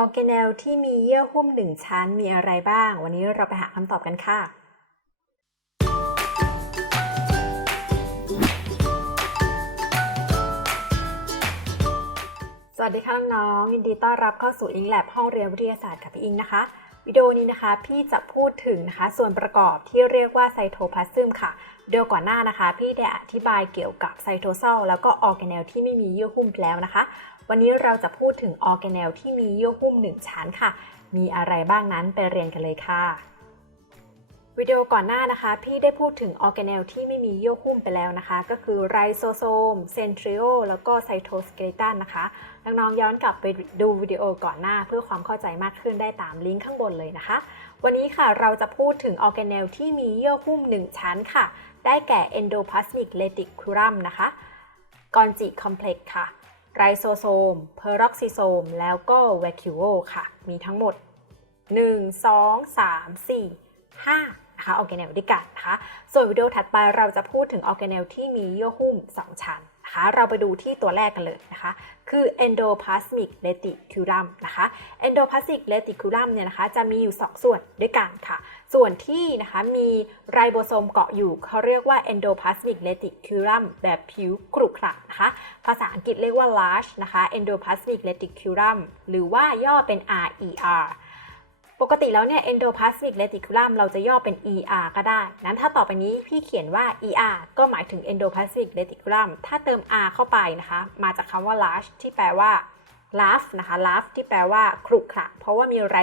อร์แกเนลที่มีเยื่อหุ้มหนึ่งชั้นมีอะไรบ้าง วันนี้เราไปหาคำตอบกันค่ะ สวัสดีค่ะน้องยินดีต้อนรับเข้าสู่อิงแลบห้องเรียนวิทยาศาสตร์กับพี่อิงนะคะ วิดีโอนี้นะคะ พี่จะพูดถึงนะคะ ส่วนประกอบที่เรียกว่าไซโทพลาซึมค่ะเดียวก่อนหน้านะคะ พี่ได้อธิบายเกี่ยวกับไซโทโซลแล้วก็ออร์แกเนลที่ไม่มีเยื่อหุ้มแล้วนะคะ วันนี้เราจะพูดถึงออร์แกเนลที่มีเยื่อหุ้มหนึ่งชั้นค่ะ มีอะไรบ้างนั้นไปเรียนกันเลยค่ะวิดีโอก่อนหน้านะคะ พี่ได้พูดถึงออร์แกเนลที่ไม่มีเยื่อหุ้มไปแล้วนะคะ ก็คือไรโซโซมเซนทริโอแล้วก็ไซโทสเกเลตันนะคะ น้องๆย้อนกลับไปดูวิดีโอก่อนหน้าเพื่อความเข้าใจมากขึ้นได้ตามลิงก์ข้างบนเลยนะคะ วันนี้ค่ะเราจะพูดถึงออร์แกเนลที่มีเยื่อหุ้ม 1 ชั้นค่ะ ได้แก่ endoplasmic reticulum นะคะกอนจิคอมเพล็กซ์ค่ะ ไรโซโซม เพอร์อกซิโซม แล้วก็แวคิโอค่ะ มีทั้งหมด 1 2 3 4 5นะคะออร์แกเนลด้วยกันนะคะ ส่วนวิดีโอถัดไปเราจะพูดถึงออร์แกเนลที่มีเยื่อหุ้ม 2 ชั้น นะคะเราไปดูที่ตัวแรกกันเลยนะคะ คือ endoplasmic reticulum นะคะ endoplasmic reticulum เนี่ยนะคะจะมีอยู่ 2 ส่วนด้วยกันค่ะ ส่วนที่นะคะมีไรโบโซมเกาะอยู่เขาเรียกว่า endoplasmic reticulum แบบผิวกรุขระนะคะ ภาษาอังกฤษเรียกว่า large นะคะ endoplasmic reticulum หรือว่าย่อเป็น RER ปกติแล้วเนี่ย endoplasmic reticulum เราจะย่อเป็น ER ก็ได้ นั้นถ้าต่อไปนี้พี่เขียนว่า ER ก็หมายถึง endoplasmic reticulum ถ้าเติม R เข้าไปนะคะ มาจากคำว่า large ที่แปลว่า large นะคะ large ที่แปลว่าครุขระเพราะว่ามีไร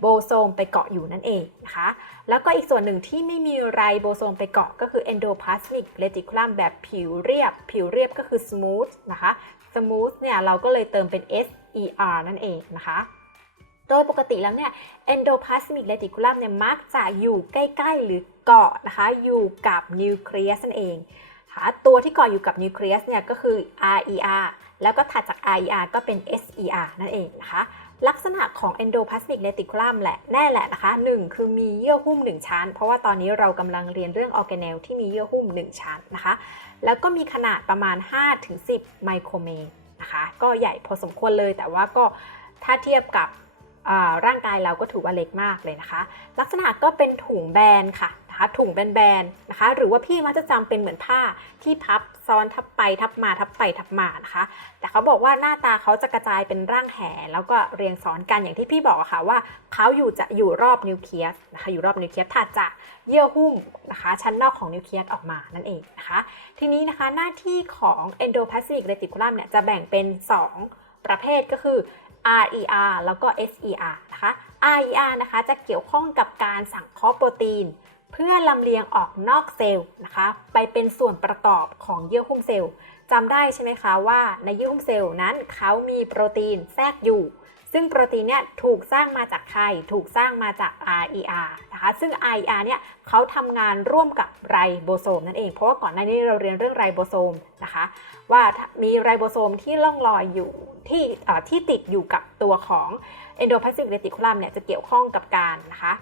โบโซมไปเกาะอยู่นั่นเองนะคะ แล้วก็อีกส่วนหนึ่งที่ไม่มีไรโบโซมไปเกาะก็คือ endoplasmic reticulum แบบผิวเรียบ ผิวเรียบก็คือ smooth นะคะ smooth เนี่ยเราก็เลยเติมเป็น SER นั่นเองนะคะ ดยปกติแล้วเนี่ย endoplasmic reticulum เนี่ยมักจะอยู่ใกล้ๆหรือเกาะนะคะ อยู่กับนิวเคลียสนั่นเองค่ะตัวที่เกาะอยู่กับนิวเคลียสเนี่ยก็คือ RER แล้วก็ถัดจาก RER ก็เป็น SER นั่นเองนะคะ ลักษณะของ endoplasmic reticulum แหละแน่แหละนะคะ 1 คือมีเยื่อหุ้ม 1 ชั้น เพราะว่าตอนนี้เรากำลังเรียนเรื่องออร์แกเนลที่มีเยื่อหุ้ม 1 ชั้นนะคะ แล้วก็มีขนาดประมาณ 5-10 ไมโครเมตรนะคะ ก็ใหญ่พอสมควรเลยแต่ว่าก็ถ้าเทียบกับ ร่างกายเราก็ถือว่าเล็กมากเลยนะคะ ลักษณะก็เป็นถุงแบนค่ะนะคะถุงแบนๆนะคะ หรือว่าพี่มักจะจำเป็นเหมือนผ้าที่พับซ้อนทับไปทับมาทับไปทับมานะคะ แต่เขาบอกว่าหน้าตาเขาจะกระจายเป็นร่างแหแล้วก็เรียงซ้อนกันอย่างที่พี่บอกะค่ะว่าเขาอยู่จะอยู่รอบนิวเคลียสนะคะอยู่รอบนิวเคลียสถัดจากเยื่อหุ้มนะคะ ชั้นนอกของนิวเคลียสออกมานั่นเองนะคะ ทีนี้นะคะหน้าที่ของ endoplasmic reticulum เนี่ยจะแบ่งเป็น 2 ประเภทก็คือ RER แล้วก็ SER นะคะ RER นะคะจะเกี่ยวข้องกับการสังเคราะห์โปรตีน เพื่อลำเลียงออกนอกเซลล์นะคะ ไปเป็นส่วนประกอบของเยื่อหุ้มเซลล์จำได้ใช่ไหมคะว่าในเยื่อหุ้มเซลล์นั้นเขามีโปรตีนแทรกอยู่ ซึ่งโปรตีนเนี่ยถูกสร้างมาจากใคร ถูกสร้างมาจาก RER นะคะ ซึ่ง RER เนี่ยเขาทำงานร่วมกับไรโบโซมนั่นเอง เพราะว่าก่อนหน้านี้เราเรียนเรื่องไรโบโซมนะคะ ว่ามีไรโบโซมที่ล่องลอยอยู่ที่ที่ติดอยู่กับตัวของ endoplasmic reticulum เนี่ยจะเกี่ยวข้องกับการนะคะ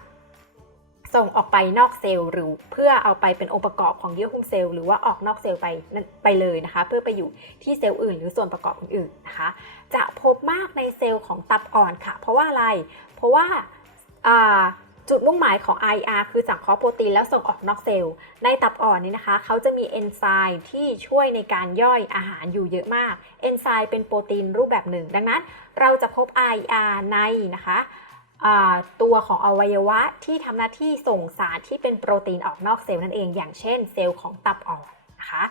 ส่งออกไปนอกเซลล์หรือเพื่อเอาไปเป็นองค์ประกอบของเยื่อหุ้มเซลล์หรือว่าออกนอกเซลล์ไปไปเลยนะคะ เพื่อไปอยู่ที่เซลล์อื่น หรือส่วนประกอบอื่นๆนะคะ จะพบมากในเซลล์ของตับอ่อนค่ะ เพราะว่าอะไร เพราะว่าจุดมุ่งหมายของ IR คือสังเคราะห์โปรตีนแล้วส่งออกนอกเซลล์ ในตับอ่อนนี้นะคะ เขาจะมีเอนไซม์ที่ช่วยในการย่อยอาหารอยู่เยอะมาก เอนไซม์เป็นโปรตีนรูปแบบหนึ่ง ดังนั้นเราจะพบ IR ในนะคะตัวของอวัยวะที่ทำหน้าที่ส่งสารที่เป็นโปรตีนออกนอกเซลล์นั่นเอง อย่างเช่นเซลล์ของตับอ่อนนะคะ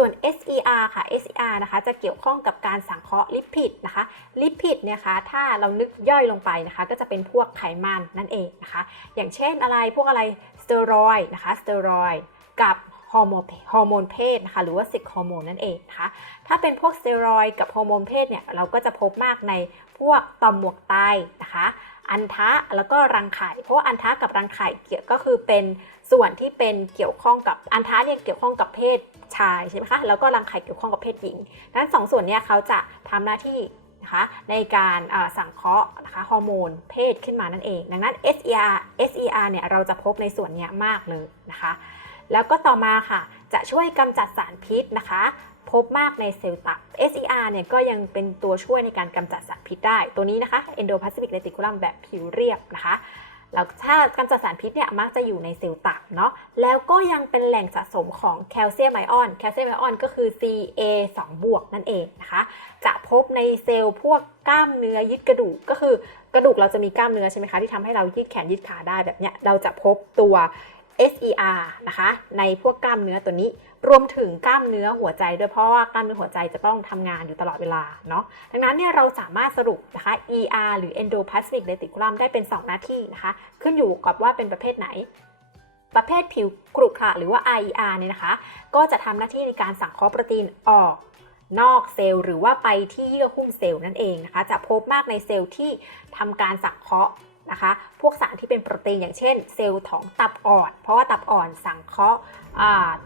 ส่วน SER ค่ะ SER นะคะจะเกี่ยวข้องกับการสังเคราะห์ลิปิดนะคะ ลิปิดเนี่ยคะถ้าเรานึกย่อยลงไปนะคะ ก็จะเป็นพวกไขมันนั่นเองนะคะ อย่างเช่นอะไรพวกอะไรสเตียรอยนะคะสเตียรอยกับฮอร์โมนฮอร์โมนเพศนะคะหรือว่าเซ็กฮอร์โมนนั่นเองนะคะถ้าเป็นพวกสเตียรอยกับฮอร์โมนเพศเนี่ยเราก็จะพบมากในพวกต่อมหมวกไตนะคะ อันทะแล้วก็รังไข่ เพราะว่าอันทะกับรังไข่เกี่ยวก็คือเป็นส่วนที่เป็นเกี่ยวข้องกับอันทะเนี่ยเกี่ยวข้องกับเพศชายใช่ไหมคะแล้วก็รังไข่เกี่ยวข้องกับเพศหญิงดังนั้นสองส่วนนี้เขาจะทำหน้าที่นะคะในการสังเคราะห์นะคะฮอร์โมนเพศขึ้นมานั่นเอง ดังนั้น SER SER เนี่ยเราจะพบในส่วนนี้มากเลยนะคะ แล้วก็ต่อมาค่ะจะช่วยกำจัดสารพิษนะคะ พบมากในเซลล์ตับ SER เนี่ยก็ยังเป็นตัวช่วยในการกำจัดสารพิษได้ ตัวนี้นะคะ Endopacific Reticulum แบบผิวเรียบนะคะแล้วถ้ากำจัดสารพิษเนี่ยมักจะอยู่ในเซลล์ตับเนาะ แล้วก็ยังเป็นแหล่งสะสมของแคลเซียมไอออน แคลเซียมไอออนก็คือ Ca 2บวกนั่นเองนะคะ จะพบในเซลล์พวกกล้ามเนื้อยึดกระดูก ก็คือกระดูกเราจะมีกล้ามเนื้อใช่ไหมคะที่ทำให้เรายืดแขนยืดขาได้แบบเนี้ย เราจะพบตัว SER นะคะ ในพวกกล้ามเนื้อตัวนี้ รวมถึงกล้ามเนื้อหัวใจด้วยเพราะว่ากล้ามเนื้อหัวใจจะต้องทำงานอยู่ตลอดเวลาเนาะดังนั้นเนี่ยเราสามารถสรุปนะคะ ER หรือ Endopacific Reticulum ได้เป็น 2 หน้าที่นะคะ ขึ้นอยู่กับว่าเป็นประเภทไหน ประเภทผิวกรุขระหรือว่า IER เนี่ยนะคะ ก็จะทำหน้าที่ในการสังเคราะห์โปรตีนออกนอกเซลล์หรือว่าไปที่เยื่อหุ้มเซลล์นั่นเองนะคะ จะพบมากในเซลล์ที่ทำการสังเคราะห์ นะคะ พวกสารที่เป็นโปรตีนอย่างเช่น เซลล์ของตับอ่อน เพราะว่าตับอ่อนสังเคราะห์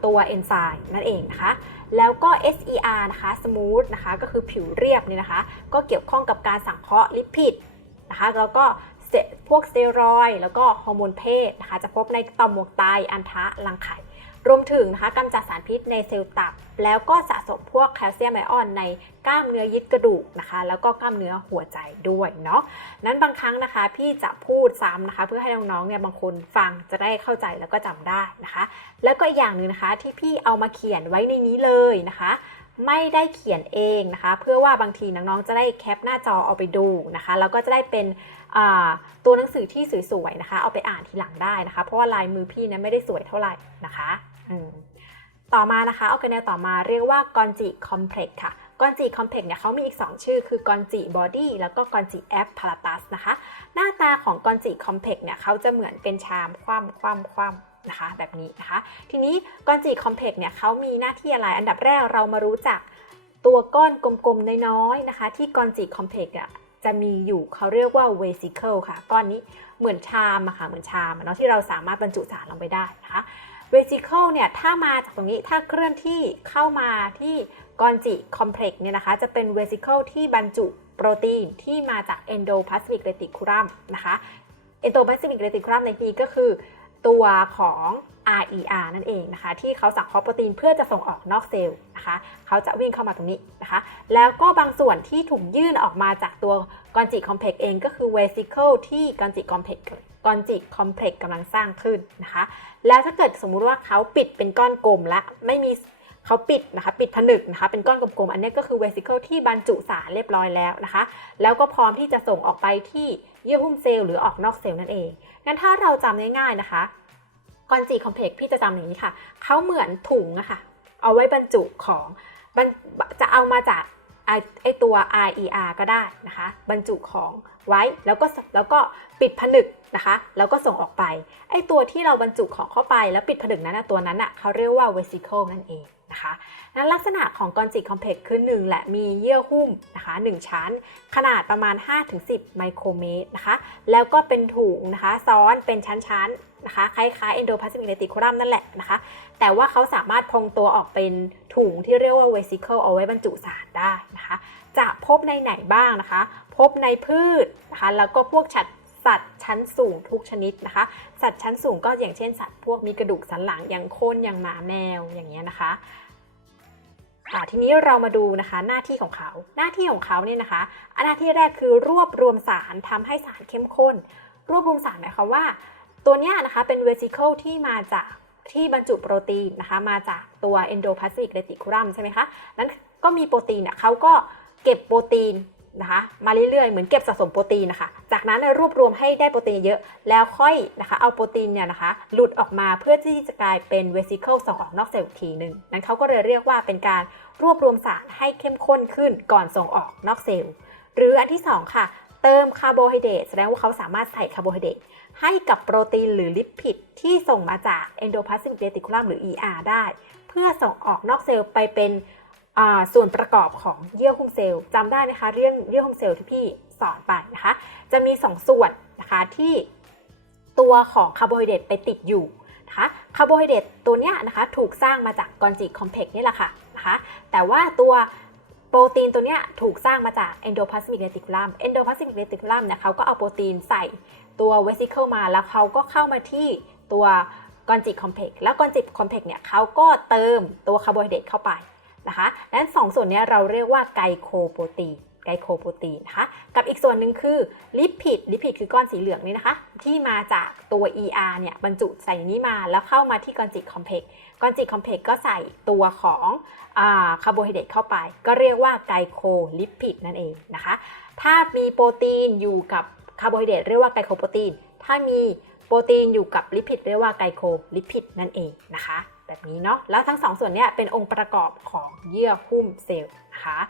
ตัวเอนไซม์นั่นเองนะคะ แล้วก็ SER นะคะ smooth นะคะก็คือผิวเรียบนี่นะคะ ก็เกี่ยวข้องกับการสังเคราะห์ลิปิดนะคะแล้วก็พวกสเตียรอยแล้วก็ฮอร์โมนเพศนะคะจะพบในต่อมหมวกไตอันทะรังไข่ รวมถึงนะคะกำจัดสารพิษในเซลล์ตับ แล้วก็สะสมพวกแคลเซียมไอออนในกล้ามเนื้อยึดกระดูกนะคะ แล้วก็กล้ามเนื้อหัวใจด้วยเนาะนั้นบางครั้งนะคะพี่จะพูดซ้ำนะคะ เพื่อให้น้องๆเนี่ยบางคนฟังจะได้เข้าใจแล้วก็จำได้นะคะ แล้วก็อย่างหนึ่งนะคะที่พี่เอามาเขียนไว้ในนี้เลยนะคะไม่ได้เขียนเองนะคะ เพื่อว่าบางทีน้องๆจะได้แคปหน้าจอเอาไปดูนะคะแล้วก็จะได้เป็นตัวหนังสือที่สวยๆนะคะ เอาไปอ่านทีหลังได้นะคะ เพราะว่าลายมือพี่เนี่ยไม่ได้สวยเท่าไหร่นะคะ ต่อมานะคะออร์แกเนลต่อมาเรียกว่ากอนจิคอมเพล็กซ์ค่ะกอนจิคอมเพล็กซ์เนี่ยเขามีอีก 2 ชื่อ คือกอนจิบอดี้แล้วก็กอนจิแอปพาราตัสนะคะ หน้าตาของกอนจิคอมเพล็กซ์เนี่ยเขาจะเหมือนเป็นชามคว่ำคว่ำคว่ำนะคะแบบนี้นะคะ ทีนี้กอนจิคอมเพล็กซ์เนี่ยเขามีหน้าที่อะไร อันดับแรกเรามารู้จักตัวก้อนกลมๆน้อยๆนะคะ ที่กอนจิคอมเพล็กซ์อะจะมีอยู่เขาเรียกว่าเวสิเคิลค่ะ ก้อนนี้เหมือนชามอะค่ะเหมือนชามอะเนาะที่เราสามารถบรรจุสารลงไปได้นะคะ เวสิเคิลเนี่ยถ้ามาจากตรงนี้ถ้าเคลื่อนที่เข้ามาที่กอนจิคอมเพล็กซ์เนี่ยนะคะจะเป็นเวสิเคิลที่บรรจุโปรตีนที่มาจาก endoplasmic reticulum นะคะ endoplasmic reticulum ในที่นี้ก็คือตัวของ RER นั่นเองนะคะ ที่เขาสังเคราะห์โปรตีนเพื่อจะส่งออกนอกเซลล์นะคะเขาจะวิ่งเข้ามาตรงนี้นะคะ แล้วก็บางส่วนที่ถูกยื่นออกมาจากตัวกอนจิคอมเพล็กซ์เองก็คือ vesicle ที่กอนจิคอมเพล็กซ์ กอนจิคอมเพล็กซ์กำลังสร้างขึ้นนะคะ แล้วถ้าเกิดสมมุติว่าเขาปิดเป็นก้อนกลมและไม่มีเขาปิดนะคะปิดผนึกนะคะเป็นก้อนกลมๆ อันนี้ก็คือ vesicle ที่บรรจุสารเรียบร้อยแล้วนะคะ แล้วก็พร้อมที่จะส่งออกไปที่เยื่อหุ้มเซลล์หรือออกนอกเซลล์นั่นเอง งั้นถ้าเราจำง่ายๆนะคะกอนจีคอมเพล็กซ์พี่จะจำอย่างนี้ค่ะ เขาเหมือนถุงอะค่ะเอาไว้บรรจุของจะเอามาจากไอไอตัว RER ก็ได้นะคะ บรรจุของไว้แล้วก็แล้วก็ปิดผนึก นะคะแล้วก็ส่งออกไปไอตัวที่เราบรรจุของเข้าไปแล้วปิดผนึกนั้นตัวนั้นอะเขาเรียกว่า vesicle นั่นเองนะคะนั้นลักษณะของกอนจิคอมเพล็กซ์คือ1แหละมีเยื่อหุ้มนะคะ1ชั้น ขนาดประมาณ 5-10 ไมโครเมตรนะคะแล้วก็เป็นถุงนะคะซ้อนเป็นชั้นๆนะคะคล้ายๆ endoplasmic reticulum นั่นแหละนะคะแต่ว่าเขาสามารถพองตัวออกเป็นถุงที่เรียกว่า vesicle เอาไว้บรรจุสารได้นะคะจะพบในไหนบ้างนะคะ พบในพืชนะคะแล้วก็พวกฉัด สัตว์ชั้นสูงทุกชนิดนะคะ สัตว์ชั้นสูงก็อย่างเช่นสัตว์พวกมีกระดูกสันหลังอย่างโคนอย่างหมาแมวอย่างเงี้ยนะคะทีนี้เรามาดูนะคะหน้าที่ของเขา หน้าที่ของเขาเนี่ยนะคะอันหน้าที่แรกคือรวบรวมสารทำให้สารเข้มข้น รวบรวมสารหมายความว่า ตัวเนี้ยนะคะเป็น vesicle ที่มาจากที่บรรจุโปรตีนนะคะมาจากตัว endoplasmic reticulum ใช่ไหมคะนั้นก็มีโปรตีนเนี่ยเขาก็เก็บโปรตีน นะคะมาเรื่อยๆ เหมือนเก็บสะสมโปรตีนนะคะ จากนั้นรวบรวมให้ได้โปรตีนเยอะ แล้วค่อยนะคะเอาโปรตีนเนี่ยนะคะ หลุดออกมาเพื่อที่จะกลายเป็น vesicle ส่งออกนอกเซลล์อีกทีหนึ่งนั้นเขาก็เลยเรียกว่าเป็นการรวบรวมสารให้เข้มข้นขึ้นก่อนส่งออกนอกเซลล์ หรืออันที่สองค่ะ เติมคาร์โบไฮเดรตแสดงว่าเขาสามารถใส่คาร์โบไฮเดรตให้กับโปรตีนหรือลิปิดที่ส่งมาจาก endoplasmic reticulum หรือ ER ได้ เพื่อส่งออกนอกเซลล์ไปเป็น ส่วนประกอบของเยื่อหุ้มเซลล์จำได้นะคะ เรื่องเยื่อหุ้มเซลล์ที่พี่สอนไปนะคะ จะมี 2 ส่วนนะคะที่ตัวของคาร์โบไฮเดรตไปติดอยู่นะคะคาร์โบไฮเดรตตัวเนี้ยนะคะถูกสร้างมาจากกอนจิคอมเพล็กซ์นี่แหละค่ะนะคะแต่ว่าตัวโปรตีนตัวเนี้ยถูกสร้างมาจาก endoplasmic reticulum endoplasmic reticulum เนี่ยเขาก็เอาโปรตีนใส่ตัว vesicle มาแล้วเขาก็เข้ามาที่ตัวกอนจิคอมเพล็กซ์แล้วกอนจิคอมเพล็กซ์เนี่ยเขาก็เติมตัวคาร์โบไฮเดรตเข้าไป นะคะและสองส่วนนี้เราเรียกว่าไกลโคโปรตีนไกลโคโปรตีนนะคะ กับอีกส่วนหนึ่งคือลิปิด ลิปิดคือก้อนสีเหลืองนี่นะคะ ที่มาจากตัว ER เนี่ยบรรจุใส่นี้มาแล้วเข้ามาที่กอนจิคอมเพล็กกอนจิคอมเพล็กก็ใส่ตัวของคาร์โบไฮเดรตเข้าไป ก็เรียกว่าไกลโคลิปิดนั่นเองนะคะ ถ้ามีโปรตีนอยู่กับคาร์โบไฮเดรตเรียกว่าไกลโคโปรตีน ถ้ามีโปรตีนอยู่กับลิปิดเรียกว่าไกลโคลิปิดนั่นเองนะคะ แบบนี้เนาะแล้วทั้งสองส่วนเนี้ยเป็นองค์ประกอบของเยื่อหุ้มเซลล์นะคะ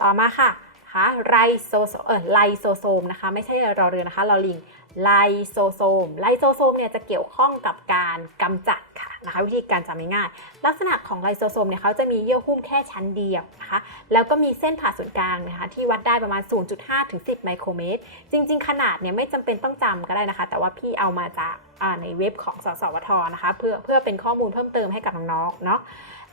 ต่อมาค่ะคะไรโซโซเออไลโซโซมนะคะไม่ใช่รอเรือนะคะรอลิงไลโซโซมไลโซโซมเนี่ยจะเกี่ยวข้องกับการกำจัด นะคะ วิธีการจำง่ายๆลักษณะของไลโซโซมเนี่ยเขาจะมีเยื่อหุ้มแค่ชั้นเดียวนะคะแล้วก็มีเส้นผ่าศูนย์กลางนะคะที่วัดได้ประมาณ 0.5ถึง10 ไมโครเมตร จริง ๆ ขนาดเนี่ยไม่จำเป็นต้องจำก็ได้นะคะ แต่ว่าพี่เอามาจากในเว็บของสสวทนะคะเพื่อเพื่อเป็นข้อมูลเพิ่มเติมให้กับน้องๆเนาะ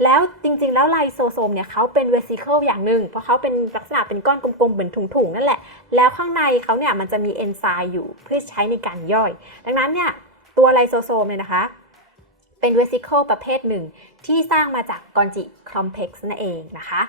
แล้วจริงๆ แล้วไลโซโซมเนี่ยเขาเป็นเวสิเคิลอย่างหนึ่งเพราะเขาเป็นลักษณะเป็นก้อนกลมๆ เหมือนถุงๆ นั่นแหละ แล้วข้างในเขาเนี่ยมันจะมีเอนไซม์อยู่เพื่อใช้ในการย่อย ดังนั้นเนี่ยตัวไลโซโซมเนี่ยนะคะ เป็นเวสิเคิลประเภทหนึ่ง ที่สร้างมาจากกอนจิคอมเพล็กซ์นั่นเองนะคะ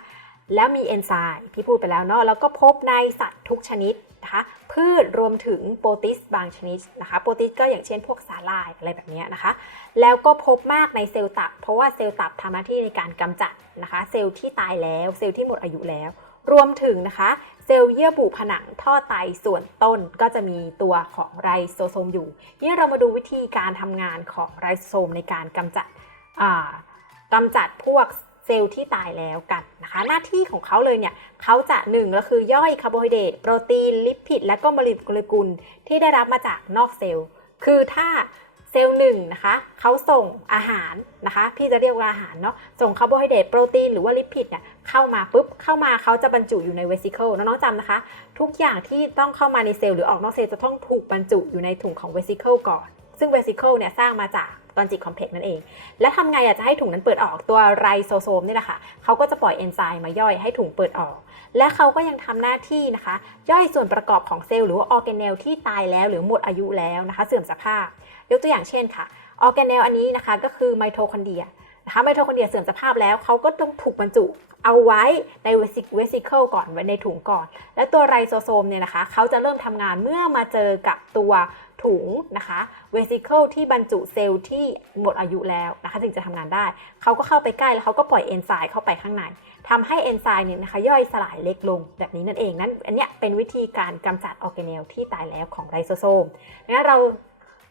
แล้วมีเอนไซม์ที่พูดไปแล้วเนาะแล้วก็พบในสัตว์ทุกชนิดนะคะพืชรวมถึงโปรติสบางชนิดนะคะโปรติสก็อย่างเช่นพวกสาลายอะไรแบบนี้นะคะ แล้วก็พบมากในเซลล์ตับ เพราะว่าเซลล์ตับทำหน้าที่ในการกำจัดนะคะ เซลล์ที่ตายแล้วเซลล์ที่หมดอายุแล้ว รวมถึงนะคะ เซลล์เยื่อบุผนังท่อไตส่วนต้นก็จะมีตัวของไรโซโซมอยู่ นี่เรามาดูวิธีการทำงานของไรโซโซมในการกำจัดกำจัดพวกเซลล์ที่ตายแล้วกันนะคะ หน้าที่ของเขาเลยเนี่ยเขาจะหนึ่งก็คือย่อยคาร์โบไฮเดรตโปรตีนลิปิด และก็โมเลกุลที่ได้รับมาจากนอกเซลล์ คือถ้า เซลล์หนึ่งนะคะเขาส่งอาหารนะคะ พี่จะเรียกว่าอาหารเนาะส่งคาร์โบไฮเดรตโปรตีนหรือว่าลิปิดเนี่ยเข้ามาปุ๊บเข้ามาเขาจะบรรจุอยู่ในเวสิเคิลน้องๆจำนะคะ ทุกอย่างที่ต้องเข้ามาในเซลล์หรือออกนอกเซลล์จะต้องถูกบรรจุอยู่ในถุงของเวสิเคิลก่อน ซึ่งเวสิเคิลเนี่ยสร้างมาจาก ตอนจิคอมเพล็กซ์นั่นเอง และทำไงอยากจะให้ถุงนั้นเปิดออกตัวไรโซโซมนี่แหละค่ะเขาก็จะปล่อยเอนไซม์มาย่อยให้ถุงเปิดออก และเขาก็ยังทำหน้าที่นะคะ ย่อยส่วนประกอบของเซลล์หรือว่าออร์แกเนลที่ตายแล้วหรือหมดอายุแล้วนะคะ เสื่อมสภาพ ยกตัวอย่างเช่นค่ะออร์แกเนลอันนี้นะคะก็คือไมโทคอนเดรีย นะคะไมโทคอนเดรียเสื่อมสภาพแล้วเขาก็ต้องถูกบรรจุเอาไว้ในเวสิเวสิคิลก่อนไว้ในถุงก่อน และตัวไรโซโซมเนี่ยนะคะเขาจะเริ่มทำงานเมื่อมาเจอกับตัวถุงนะคะเวสิเคิลที่บรรจุเซลล์ที่หมดอายุแล้วนะคะถึงจะทำงานได้ เขาก็เข้าไปใกล้แล้วเขาก็ปล่อยเอนไซม์เข้าไปข้างในทำให้เอนไซม์เนี่ยนะคะย่อยสลายเล็กลงแบบนี้นั่นเองนั่นอันเนี้ยเป็นวิธีการกำจัดออร์แกเนลที่ตายแล้วของไรโซโซมงั้นเรา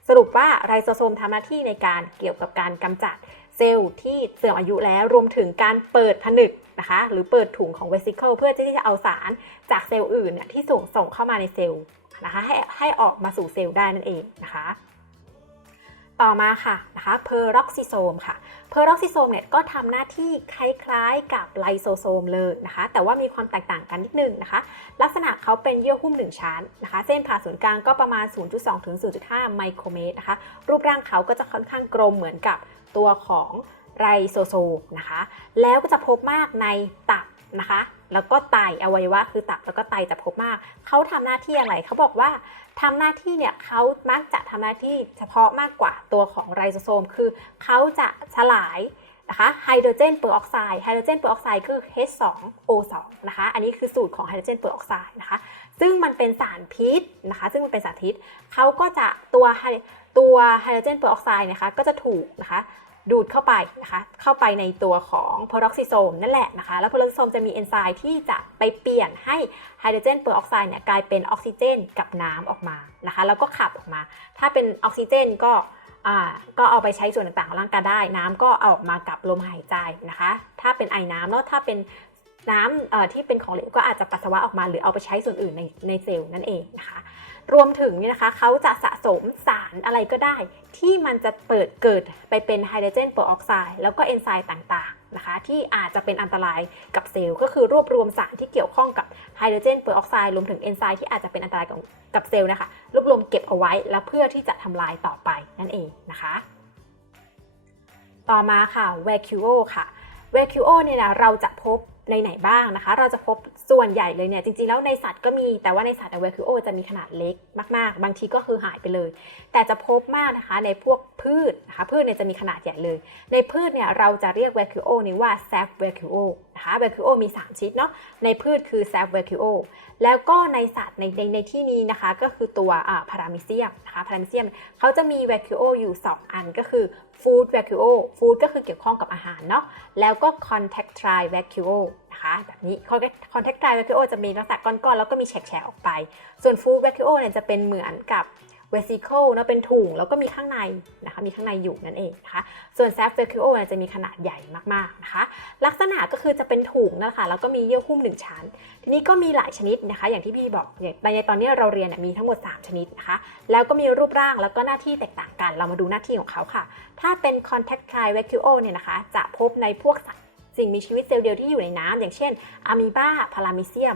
สรุปว่าไรโซโซมทำหน้าที่ในการเกี่ยวกับการกำจัดเซลล์ที่เสื่อมอายุแล้วรวมถึงการเปิดผนึกนะคะ หรือเปิดถุงของเวสิเคิลเพื่อที่จะเอาสารจากเซลล์อื่นเนี่ยที่ส่งส่งเข้ามาในเซลล์นะคะให้ให้ออกมาสู่เซลล์ได้นั่นเองนะคะ ต่อมาค่ะนะคะเพอร์ร็อกซิโซมค่ะเพอร์ร็อกซิโซมเนี่ยก็ทำหน้าที่คล้ายๆกับไลโซโซมเลยนะคะ แต่ว่ามีความแตกต่างกันนิดนึงนะคะ ลักษณะเขาเป็นเยื่อหุ้ม 1 ชั้นนะคะ เส้นผ่าศูนย์กลางก็ประมาณ 0.2 ถึง 0.5 ไมโครเมตรนะคะ รูปร่างเขาก็จะค่อนข้างกลมเหมือนกับตัวของไรโซโซมนะคะ แล้วก็จะพบมากในตับ นะคะ แล้วก็ไตอวัยวะคือตับแล้วก็ไตจะพบมาก เขาทำหน้าที่อะไรเขาบอกว่าทำหน้าที่เนี่ยเขามักจะทำหน้าที่เฉพาะมากกว่าตัวของไรโซโซม คือเขาจะสลายนะคะไฮโดรเจนเปอร์ออกไซด์ไฮโดรเจนเปอร์ออกไซด์คือ H2O2 นะคะอันนี้คือสูตรของไฮโดรเจนเปอร์ออกไซด์นะคะซึ่งมันเป็นสารพิษนะคะซึ่งมันเป็นสารพิษเขาก็จะตัวตัวไฮโดรเจนเปอร์ออกไซด์นะคะก็จะถูกนะคะ ดูดเข้าไปนะคะ เข้าไปในตัวของพอร์อกซิโซมนั่นแหละนะคะ แล้วพอร์อกซิโซมจะมีเอนไซม์ที่จะไปเปลี่ยนให้ไฮโดรเจนเปอร์ออกไซด์เนี่ยกลายเป็นออกซิเจนกับน้ำออกมานะคะ แล้วก็ขับออกมา ถ้าเป็นออกซิเจนก็อ่าก็เอาไปใช้ส่วนต่างๆของร่างกายได้ น้ำก็เอาออกมากับลมหายใจนะคะ ถ้าเป็นไอน้ำแล้วถ้าเป็นน้ำที่เป็นของเหลวก็อาจจะปัสสาวะออกมา หรือเอาไปใช้ส่วนอื่นในในเซลล์นั่นเองนะคะ รวมถึงเนี่ยนะคะเขาจะสะสมสารอะไรก็ได้ ที่มันจะเปิดเกิดไปเป็นไฮโดรเจนเปอร์ออกไซด์แล้วก็เอนไซม์ต่างๆนะคะที่อาจจะเป็นอันตรายกับเซลล์ก็คือรวบรวมสารที่เกี่ยวข้องกับไฮโดรเจนเปอร์ออกไซด์รวมถึงเอนไซม์ที่อาจจะเป็นอันตรายกับเซลล์นะคะรวบรวมเก็บเอาไว้แล้วเพื่อที่จะทำลายต่อไปนั่นเองนะคะ ต่อมาค่ะ vacuo ค่ะ vacuo เนี่ยนะเราจะพบ ในไหนบ้างนะคะ เราจะพบส่วนใหญ่เลยเนี่ยจริงๆแล้วในสัตว์ก็มีแต่ว่าในสัตว์เวคิโอจะมีขนาดเล็กมากๆ บางทีก็คือหายไปเลย แต่จะพบมากนะคะในพวกพืชนะคะพืชเนี่ยจะมีขนาดใหญ่เลย ในพืชเนี่ยเราจะเรียกเวคิโอนี้ว่าแซฟเวคิโอนะคะเวคิโอมี 3 ชนิดเนาะในพืชคือแซฟเวคิโอ แล้วก็ในสัตว์ในในในที่นี้นะคะ ก็คือตัวพารามิเซียมนะคะพารามิเซียมเขาจะมีแวคิโออยู่ 2 อันก็คือฟู้ดแวคิโอฟู้ดก็คือเกี่ยวข้องกับอาหารเนาะแล้วก็คอนแทคทรีแวคิโอนะคะแบบนี้คอนแทคทรีแวคิโอจะมีลักษณะก้อนๆ แล้วก็มีแฉกๆออกไป ส่วนฟู้ดแวคิโอเนี่ยจะเป็นเหมือนกับ vesicle เนะเป็นถุงแล้วก็มีข้างในนะคะมีข้างในอยู่นั่นเองนะคะส่วน sap vacuo เนี่ยจะมีขนาดใหญ่มากๆนะคะลักษณะก็คือจะเป็นถุงนะคะแล้วก็มีเยื่อหุ้มหนึ่งชั้น ทีนี้ก็มีหลายชนิดนะคะ อย่างที่พี่บอกในตอนนี้เราเรียนมีทั้งหมด 3 ชนิดนะคะแล้วก็มีรูปร่างแล้วก็หน้าที่แตกต่างกัน เรามาดูหน้าที่ของเขาค่ะ ถ้าเป็น contactile vacuo เนี่ยนะคะจะพบในพวกสัตว์สิ่งมีชีวิตเซลล์เดียวที่อยู่ในน้ำอย่างเช่นอะมีบาพารามิเซียม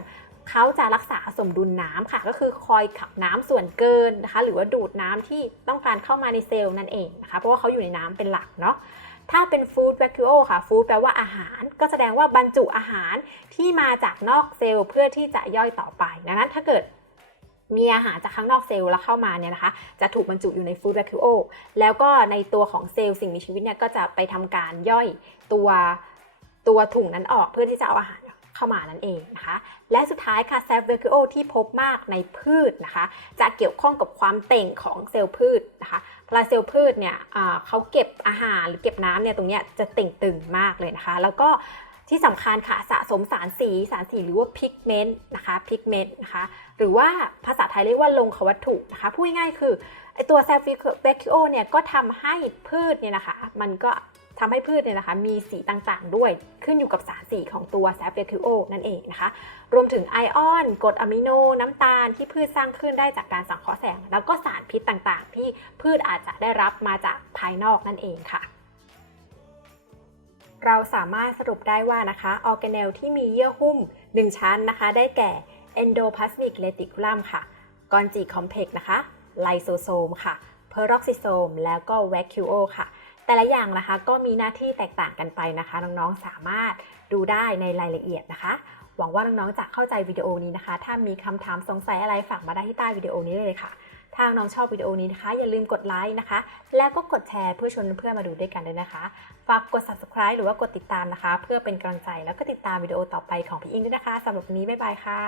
เขาจะรักษาสมดุลน้ำค่ะ ก็คือคอยขับน้ำส่วนเกินนะคะ หรือว่าดูดน้ำที่ต้องการเข้ามาในเซลล์นั่นเองนะคะ เพราะว่าเขาอยู่ในน้ำเป็นหลักเนาะถ้าเป็น food vacuo ค่ะ food แปลว่าอาหาร ก็แสดงว่าบรรจุอาหารที่มาจากนอกเซลล์เพื่อที่จะย่อยต่อไปดังนั้นถ้าเกิดมีอาหารจากข้างนอกเซลล์แล้วเข้ามาเนี่ยนะคะ จะถูกบรรจุอยู่ใน food vacuo แล้วก็ในตัวของเซลล์สิ่งมีชีวิตเนี่ยก็จะไปทำการย่อยตัวตัวถุงนั้นออกเพื่อที่จะเอาอาหาร เข้ามานั่นเองนะคะ และสุดท้ายค่ะ s a p vacuo ที่พบมากในพืชนะคะ จะเกี่ยวข้องกับความเต่งของเซลล์พืชนะคะเพลาเซลล์พืชเนี่ยเขาเก็บอาหารหรือเก็บน้ำเนี่ยตรงเนี้ยจะเต่งตึงมากเลยนะคะ แล้วก็ที่สำคัญค่ะสะสมสารสีสารสีหรือว่าพิกเมนต์นะคะพิกเมนต์นะคะ หรือว่าภาษาไทยเรียกว่าลงควัตถุนะคะพูดง่ายๆคือไอตัว s a p vacuo เนี่ยก็ทำให้พืชเนี่ยนะคะ มันก็ ทำให้พืชเนี่ยนะคะมีสีต่างๆ ด้วยขึ้นอยู่กับสารสีของตัวแซฟเบคิโอนั่นเองนะคะ รวมถึงไอออนกรดอะมิโนน้ำตาลที่พืชสร้างขึ้นได้จากการสังเคราะห์แสง แล้วก็สารพิษต่างๆ ที่พืชอาจจะได้รับมาจากภายนอกนั่นเองค่ะเราสามารถสรุปได้ว่านะคะออร์แกเนลที่มีเยื่อหุ้ม 1 ชั้นนะคะ ได้แก่ endoplasmic reticulum ค่ะกอนจีคอมเพล็กนะคะ ไลโซโซมค่ะเพอร์ o อกซิโซมแล้วก็แวคิโอค่ะ แต่ละอย่างนะคะก็มีหน้าที่แตกต่างกันไปนะคะ น้องๆ สามารถดูได้ในรายละเอียดนะคะ หวังว่าน้องๆ จะเข้าใจวิดีโอนี้นะคะ ถ้ามีคำถามสงสัยอะไรฝากมาได้ที่ใต้วิดีโอนี้เลยค่ะ ถ้าน้องชอบวิดีโอนี้นะคะ อย่าลืมกดไลค์นะคะ แล้วก็กดแชร์เพื่อชวนเพื่อนมาดูด้วยกันด้วยนะคะ ฝากกด subscribe หรือว่ากดติดตามนะคะ เพื่อเป็นกำลังใจแล้วก็ติดตามวิดีโอต่อไปของพี่อิงด้วยนะคะสำหรับวันนี้บ๊ายบายค่ะ